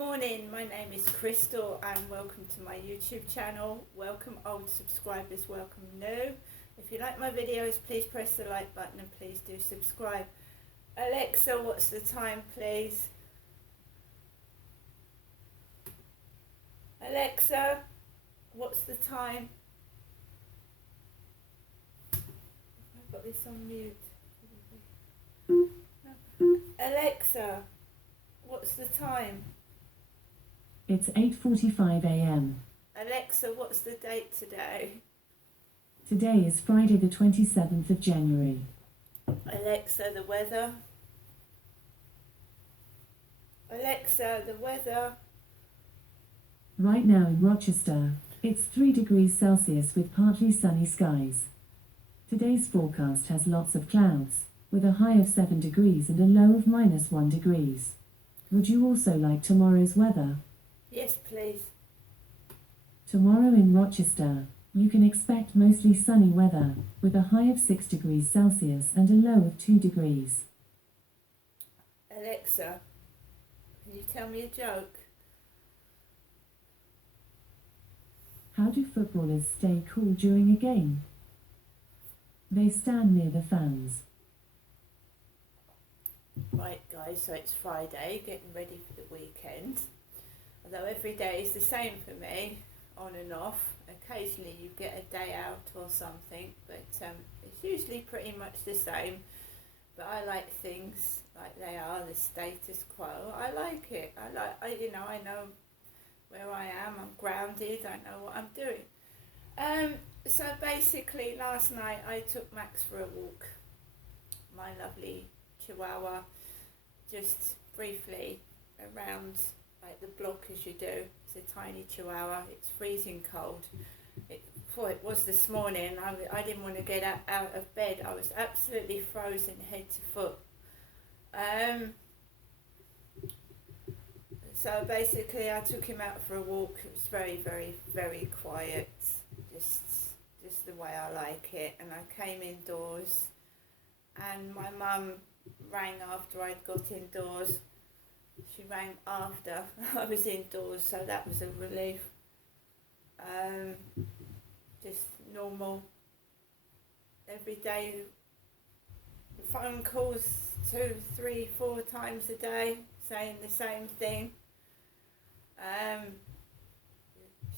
morning, my name is Crystal and welcome to my YouTube channel. Welcome old subscribers, welcome new. If you like my videos, please press the like button and please do subscribe. Alexa, what's the time please? Alexa, what's the time? I've got this on mute. Alexa, what's the time? It's 8:45 a.m. Alexa, what's the date today? Today is Friday the 27th of January. Alexa, the weather. Alexa, the weather. Right now in Rochester, it's 3 degrees Celsius with partly sunny skies. Today's forecast has lots of clouds, with a high of 7 degrees and a low of -1 degrees. Would you also like tomorrow's weather? Yes, please. Tomorrow in Rochester, you can expect mostly sunny weather, with a high of 6 degrees Celsius and a low of 2 degrees. Alexa, can you tell me a joke? How do footballers stay cool during a game? They stand near the fans. Right guys, so it's Friday, getting ready for the weekend. Although every day is the same for me, on and off. Occasionally you get a day out or something, but it's usually pretty much the same. But I like things like they are, the status quo. I like it. I know where I am. I'm grounded. I know what I'm doing. So basically, last night I took Max for a walk. My lovely Chihuahua, just briefly around like the block as you do. It's a tiny Chihuahua. It's freezing cold. It was this morning. I didn't want to get out of bed. I was absolutely frozen head to foot. So basically I took him out for a walk. It was very, very, very quiet. Just the way I like it. And I came indoors and my mum rang after I'd got indoors. She rang after I was indoors, so that was a relief. Just normal, everyday phone calls 2, 3, 4 times a day, saying the same thing.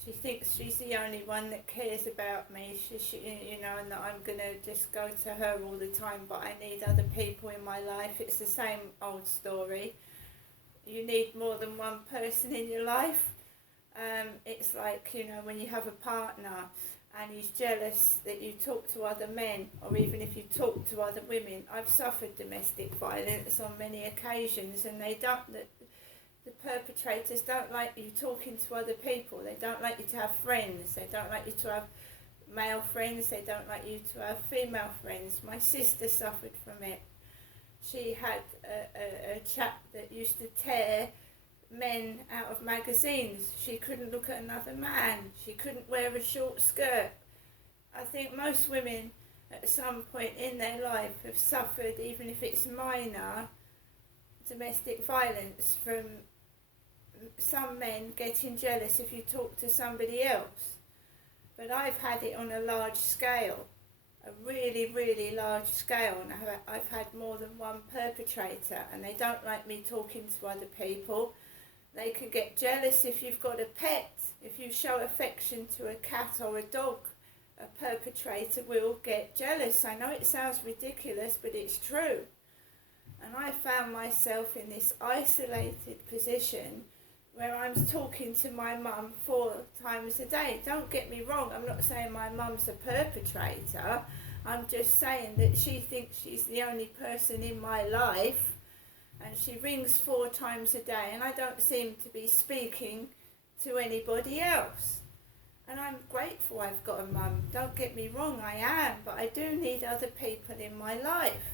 She thinks she's the only one that cares about me, and that I'm going to just go to her all the time, but I need other people in my life. It's the same old story. You need more than one person in your life. It's like, when you have a partner and he's jealous that you talk to other men, or even if you talk to other women. I've suffered domestic violence on many occasions, and the perpetrators don't like you talking to other people. They don't like you to have friends. They don't like you to have male friends. They don't like you to have female friends. My sister suffered from it. She had a chap that used to tear men out of magazines. She couldn't look at another man. She couldn't wear a short skirt. I think most women at some point in their life have suffered, even if it's minor, domestic violence from some men getting jealous if you talk to somebody else. But I've had it on a large scale, a really, really large scale, and I've had more than one perpetrator, and they don't like me talking to other people. They can get jealous if you've got a pet. If you show affection to a cat or a dog, a perpetrator will get jealous. I know it sounds ridiculous, but it's true. And I found myself in this isolated position where I'm talking to my mum 4 times a day. Don't get me wrong, I'm not saying my mum's a perpetrator. I'm just saying that she thinks she's the only person in my life, and she rings 4 times a day, and I don't seem to be speaking to anybody else. And I'm grateful I've got a mum. Don't get me wrong, I am, but I do need other people in my life.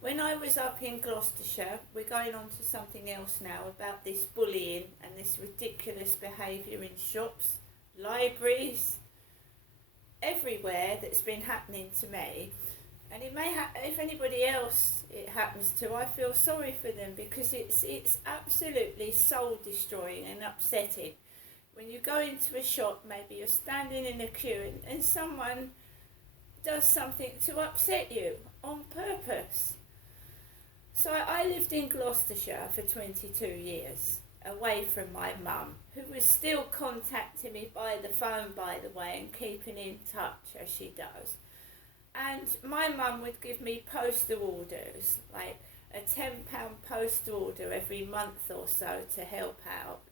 When I was up in Gloucestershire, we're going on to something else now about this bullying and this ridiculous behaviour in shops, libraries, everywhere that's been happening to me. And it may if anybody else it happens to, I feel sorry for them, because it's absolutely soul destroying and upsetting. When you go into a shop, maybe you're standing in a queue and someone does something to upset you on purpose. So I lived in Gloucestershire for 22 years, away from my mum, who was still contacting me by the phone, by the way, and keeping in touch as she does. And my mum would give me postal orders, like a £10 postal order every month or so to help out.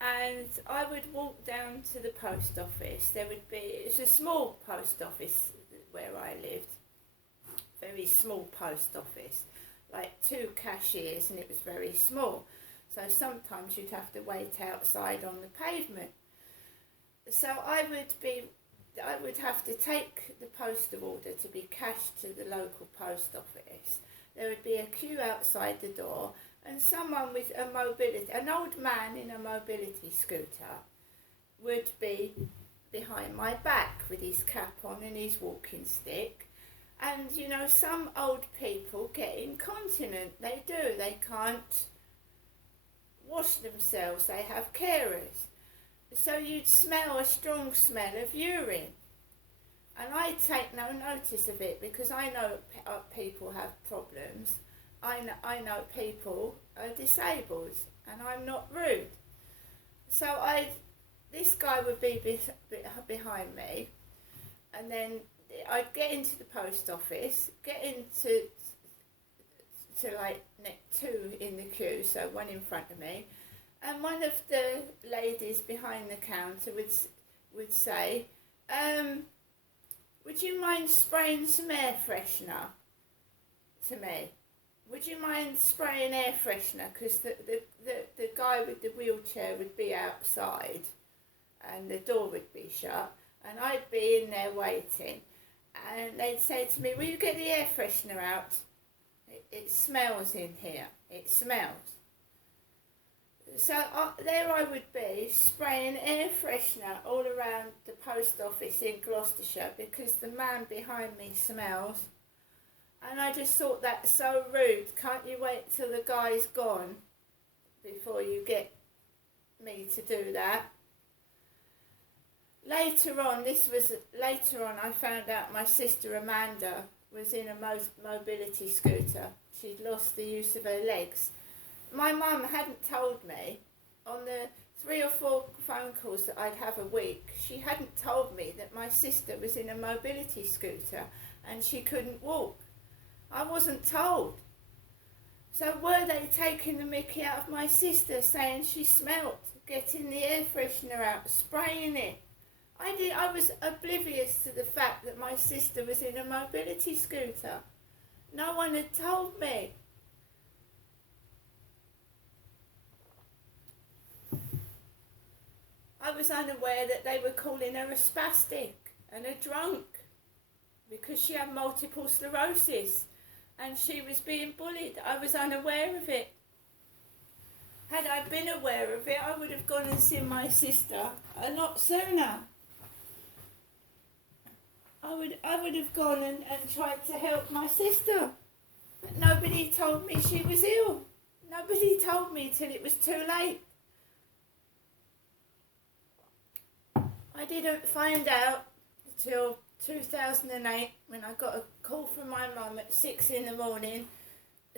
And I would walk down to the post office. It's a small post office where I lived, very small post office, like 2 cashiers, and it was very small. So sometimes you'd have to wait outside on the pavement. So I would have to take the postal order to be cashed to the local post office. There would be a queue outside the door, and someone with an old man in a mobility scooter would be behind my back with his cap on and his walking stick. And you know, some old people get incontinent. They do. They can't wash themselves. They have carers. So you'd smell a strong smell of urine. And I take no notice of it, because I know people have problems. I know people are disabled, and I'm not rude. So this guy would be behind me, and then I'd get into the post office, get into like 2 in the queue, so 1 in front of me, and one of the ladies behind the counter would say, would you mind spraying some air freshener to me? Would you mind spraying air freshener? Because the guy with the wheelchair would be outside and the door would be shut, and I'd be in there waiting, and they'd say to me, will you get the air freshener out? It smells in here. It smells. So there I would be, spraying air freshener all around the post office in Gloucestershire, because the man behind me smells. And I just thought, that's so rude. Can't you wait till the guy's gone before you get me to do that? Later on, I found out my sister Amanda was in a mobility scooter. She'd lost the use of her legs. My mum hadn't told me. On the 3 or 4 phone calls that I'd have a week, she hadn't told me that my sister was in a mobility scooter and she couldn't walk. I wasn't told. So were they taking the mickey out of my sister, saying she smelt, getting the air freshener out, spraying it? I was oblivious to the fact that my sister was in a mobility scooter. No one had told me. I was unaware that they were calling her a spastic and a drunk, because she had multiple sclerosis and she was being bullied. I was unaware of it. Had I been aware of it, I would have gone and seen my sister a lot sooner. I would have gone and tried to help my sister. But nobody told me she was ill. Nobody told me till it was too late. I didn't find out until 2008, when I got a call from my mum at 6 in the morning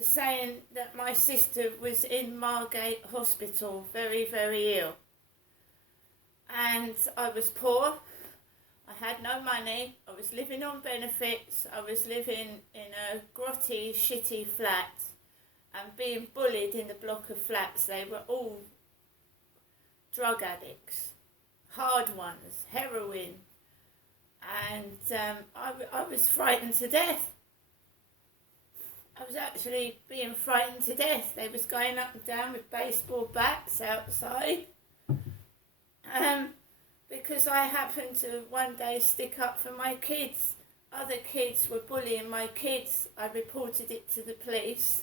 saying that my sister was in Margate Hospital, very, very ill. And I was poor. I had no money. I was living on benefits. I was living in a grotty, shitty flat and being bullied in the block of flats. They were all drug addicts, hard ones, heroin. And I was frightened to death. I was actually being frightened to death. They was going up and down with baseball bats outside. Because I happened to one day stick up for my kids. Other kids were bullying my kids. I reported it to the police,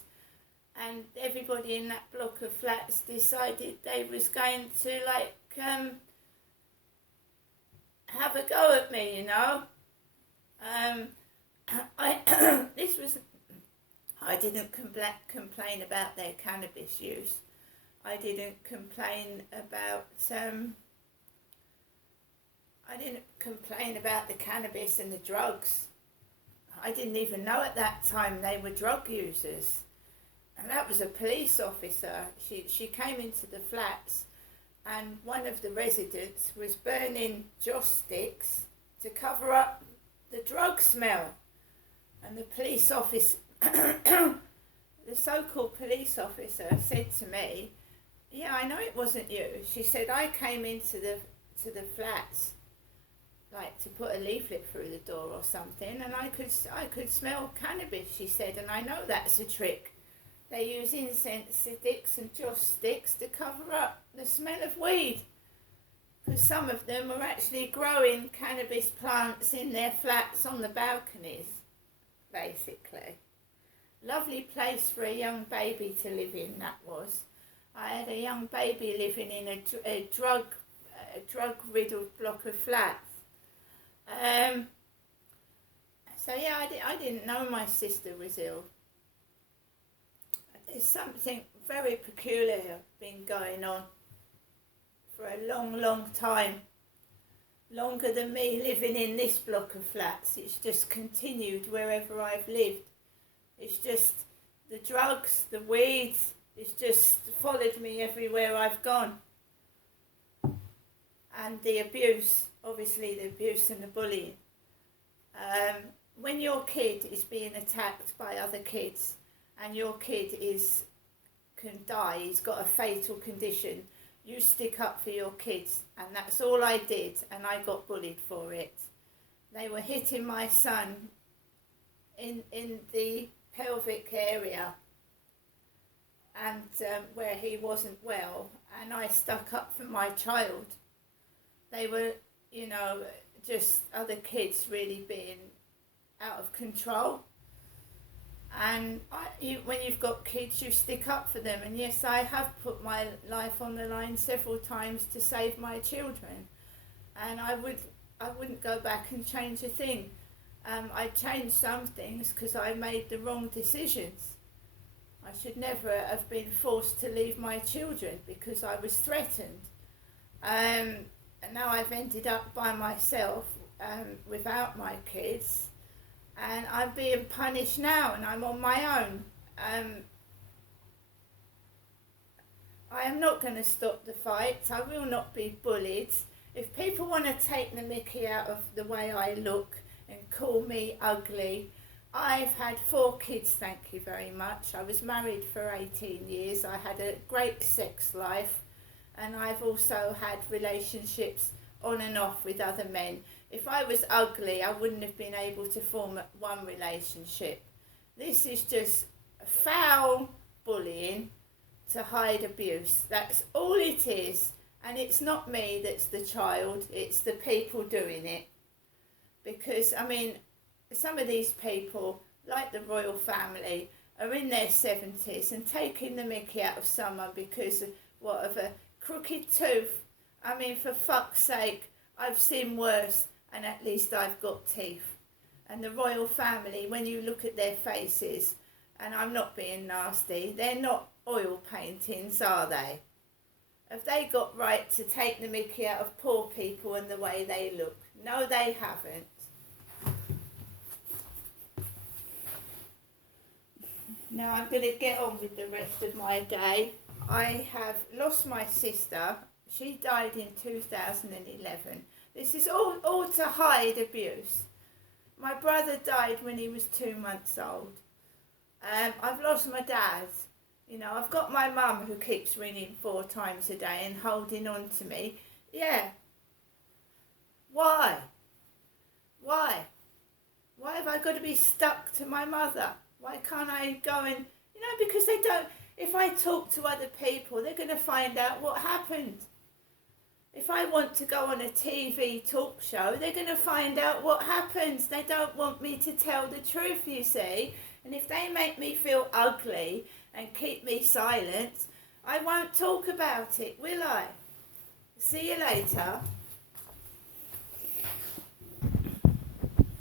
and everybody in that block of flats decided they was going to have a go at me, you know. I didn't complain about their cannabis use. I didn't complain about the cannabis and the drugs. I didn't even know at that time they were drug users. And that was a police officer. She came into the flats, and one of the residents was burning joss sticks to cover up the drug smell. And the police officer, the so-called police officer, said to me, "Yeah, I know it wasn't you." She said, "I came into the flats, like to put a leaflet through the door or something, and I could smell cannabis." She said, "And I know that's a trick. They use incense sticks and joss sticks to cover up the smell of weed, because some of them are actually growing cannabis plants in their flats on the balconies, basically." Lovely place for a young baby to live in, that was. I had a young baby living in a drug-riddled block of flats. So yeah, I didn't know my sister was ill. There's something very peculiar been going on for a long, long time. Longer than me living in this block of flats. It's just continued wherever I've lived. It's just the drugs, the weeds, it's just followed me everywhere I've gone. And the abuse, obviously the abuse and the bullying. When your kid is being attacked by other kids, and your kid can die, he's got a fatal condition, you stick up for your kids, and that's all I did, and I got bullied for it. They were hitting my son in the pelvic area, and where he wasn't well, and I stuck up for my child. They were, just other kids really being out of control. And when you've got kids, you stick up for them. And yes, I have put my life on the line several times to save my children. And I wouldn't go back and change a thing. I changed some things because I made the wrong decisions. I should never have been forced to leave my children because I was threatened. And now I've ended up by myself without my kids. And I'm being punished now, and I'm on my own. I am not going to stop the fight. I will not be bullied. If people want to take the mickey out of the way I look and call me ugly, I've had 4 kids, thank you very much. I was married for 18 years. I had a great sex life, and I've also had relationships on and off with other men. If I was ugly, I wouldn't have been able to form one relationship. This is just foul bullying to hide abuse. That's all it is. And it's not me that's the child, it's the people doing it. Because, some of these people, like the royal family, are in their 70s and taking the mickey out of someone because of a crooked tooth. For fuck's sake, I've seen worse. And at least I've got teeth. And the royal family, when you look at their faces, and I'm not being nasty, they're not oil paintings, are they? Have they got right to take the mickey out of poor people and the way they look? No, they haven't. Now I'm going to get on with the rest of my day. I have lost my sister. She died in 2011. This is all to hide abuse. My brother died when he was 2 months old. I've lost my dad. I've got my mum who keeps ringing 4 times a day and holding on to me. Yeah. Why? Why have I got to be stuck to my mother? Why can't I go and, because they don't, if I talk to other people, they're going to find out what happened. If I want to go on a TV talk show, they're going to find out what happens. They don't want me to tell the truth, you see. And if they make me feel ugly and keep me silent, I won't talk about it, will I? See you later.